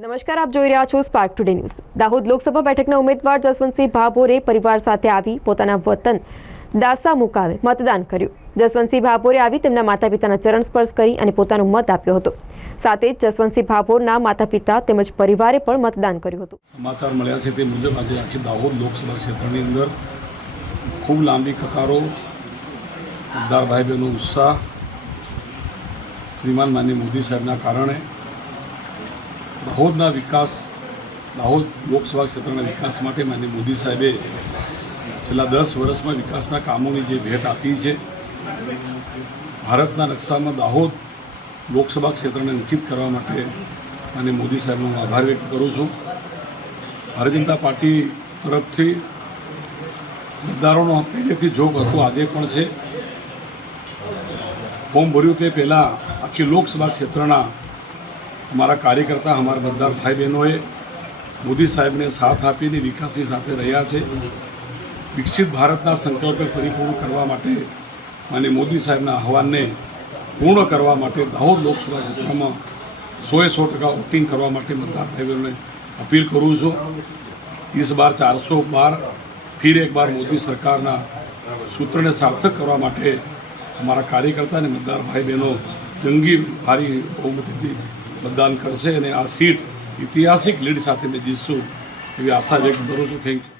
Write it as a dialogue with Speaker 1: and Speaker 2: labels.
Speaker 1: નમસ્કાર, આપ જોઈ રહ્યા છો Spark Today News Dahod Lok Sabha બેઠકના ઉમેદવાર જસવંતસિંહ ભાભોરે પરિવાર સાથે આવી પોતાના વતન દાસા મુકાવે મતદાન કર્યું. જસવંતસિંહ ભાભોરે આવી તેમના માતા પિતાના ચરણ સ્પર્શ કરી અને પોતાનો મત આપ્યો હતો. સાથે જ જસવંતસિંહ ભાભોરના માતા પિતા તેમજ પરિવારે પણ મતદાન કર્યું હતું.
Speaker 2: સમાચાર મળ્યા છે તે મુજબ આજે આખી દાહોદ લોકસભા ક્ષેત્રની અંદર ખૂબ લાંબી કતારો મતદાર ભાઈ બહેનો ઉત્સાહ, શ્રીમાન માન્ય મોદી સાહેબના કારણે દાહોદના વિકાસ, દાહોદ લોકસભા ક્ષેત્રના વિકાસ માટે માન્ય મોદી સાહેબે છેલ્લા દસ વર્ષમાં વિકાસના કામોની જે ભેટ આપી છે, ભારતના નકશામાં દાહોદ લોકસભા ક્ષેત્રને અંકિત કરવા માટે માન્ય મોદી સાહેબનો હું આભાર વ્યક્ત કરું છું. ભારતીય જનતા પાર્ટી તરફથી મતદારોનો પહેલેથી જોગ હતો, આજે પણ છે. ફોર્મ ભર્યું તે પહેલાં આખી લોકસભા ક્ષેત્રના અમારા કાર્યકર્તા, અમારા મતદાર ભાઈ બહેનોએ મોદી સાહેબને સાથ આપીને વિકાસની સાથે રહ્યા છે. વિકસિત ભારતના સંકલ્પને પરિપૂર્ણ કરવા માટે અને મોદી સાહેબના આહવાનને પૂર્ણ કરવા માટે દાહોદ લોકસભા ક્ષેત્રમાં સોએ સો ટકા વોટિંગ કરવા માટે મતદાર ભાઈ બહેનોને અપીલ કરું છું. ઇસ બાર ચારસો બાર, ફિર એક બાર મોદી સરકારના સૂત્રને સાર્થક કરવા માટે અમારા કાર્યકર્તા અને મતદાર ભાઈ બહેનો જંગી, ભારી બહુમતીથી મતદાન કરશે અને આ સીટ ઐતિહાસિક લીડ સાથે મેં જીતશું એવી આશા વ્યક્ત કરું છું. Thank you